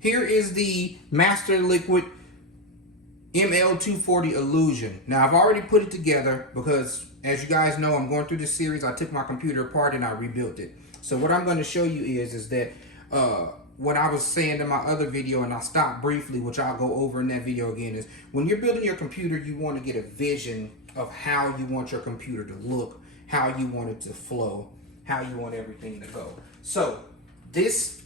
Here is the MasterLiquid ML240 Illusion. Now, I've already put it together because, as you guys know, I'm going through this series. I took my computer apart and I rebuilt it. So what I'm going to show you is that what I was saying in my other video, and I stopped briefly, which I'll go over in that video again, is when you're building your computer, you want to get a vision of how you want your computer to look, how you want it to flow, how you want everything to go. So this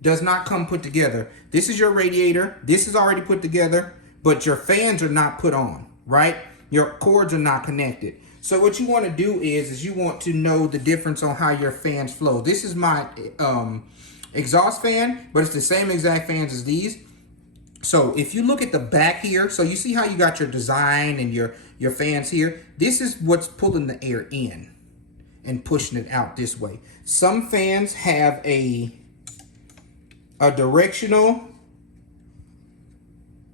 does not come put together. This is your radiator. This is already put together, but your fans are not put on, right? Your cords are not connected. So what you want to do is you want to know the difference on how your fans flow. This is my exhaust fan, but it's the same exact fans as these. So if you look at the back here, so you see how you got your design and your fans here. This is what's pulling the air in and pushing it out this way. Some fans have a directional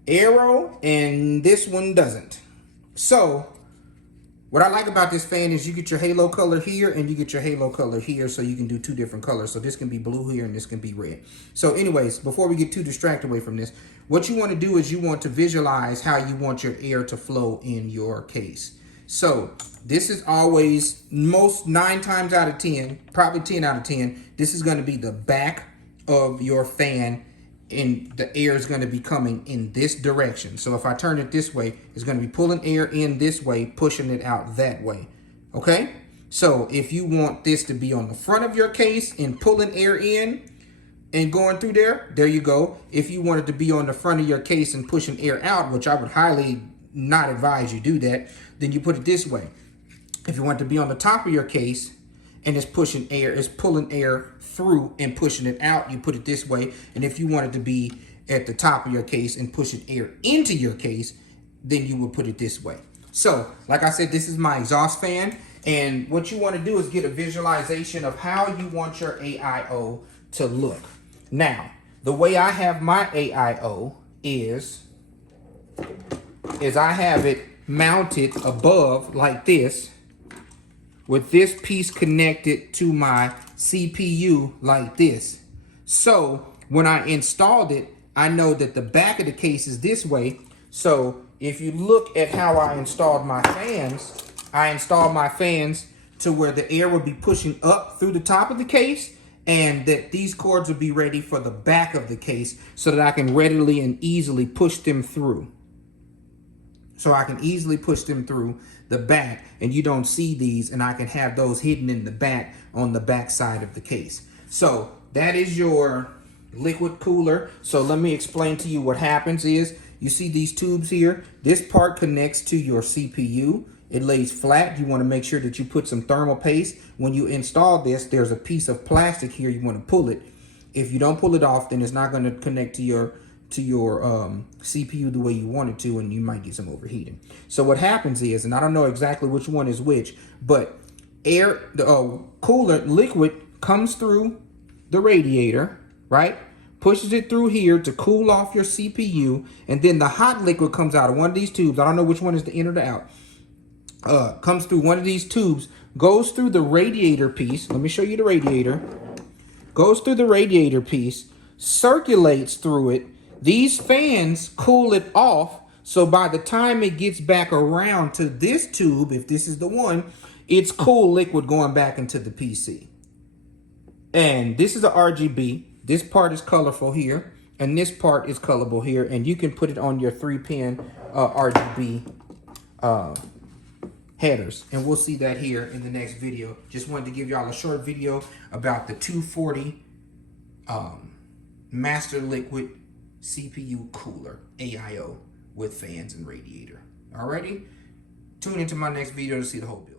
arrow and this one doesn't. So what I like about this fan is you get your halo color here and you get your halo color here, so you can do two different colors. So this can be blue here and this can be red. So anyways, before we get too distracted away from this, what you want to do is you want to visualize how you want your air to flow in your case. So this is always, most 9 times out of 10, probably 10 out of 10, this is going to be the back of your fan, and the air is going to be coming in this direction. So if I turn it this way, it's going to be pulling air in this way, pushing it out that way. Okay? So if you want this to be on the front of your case and pulling air in and going through there you go. If you want it to be on the front of your case and pushing air out, which I would highly not advise you do that, then you put it this way. If you want it to be on the top of your case and it's pushing air, it's pulling air through and pushing it out, you put it this way. And if you want it to be at the top of your case and pushing air into your case, then you would put it this way. So like I said, this is my exhaust fan, and what you want to do is get a visualization of how you want your AIO to look. Now, the way I have my AIO is I have it mounted above like this, with this piece connected to my CPU like this. So when I installed it, I know that the back of the case is this way. So if you look at how I installed my fans to where the air would be pushing up through the top of the case, and that these cords would be ready for the back of the case so that I can readily and easily push them through. So I can easily push them through the back, and you don't see these, and I can have those hidden in the back on the back side of the case. So that is your liquid cooler. So let me explain to you what happens is, you see these tubes here? This part connects to your CPU. It lays flat. You want to make sure that you put some thermal paste. When you install this, there's a piece of plastic here. You want to pull it. If you don't pull it off, then it's not going to connect to your CPU the way you want it to, and you might get some overheating. So what happens is, and I don't know exactly which one is which, but the cooler liquid comes through the radiator, right? Pushes it through here to cool off your CPU, and then the hot liquid comes out of one of these tubes. I don't know which one is the in or the out. Comes through one of these tubes, goes through the radiator piece. Let me show you the radiator. Goes through the radiator piece, circulates through it. These fans cool it off, so by the time it gets back around to this tube, if this is the one, it's cool liquid going back into the PC. And this is a RGB. This part is colorful here, and this part is colorable here, and you can put it on your 3-pin RGB headers, and we'll see that here in the next video. Just wanted to give y'all a short video about the 240 MasterLiquid CPU cooler AIO with fans and radiator. Alrighty, tune into my next video to see the whole build.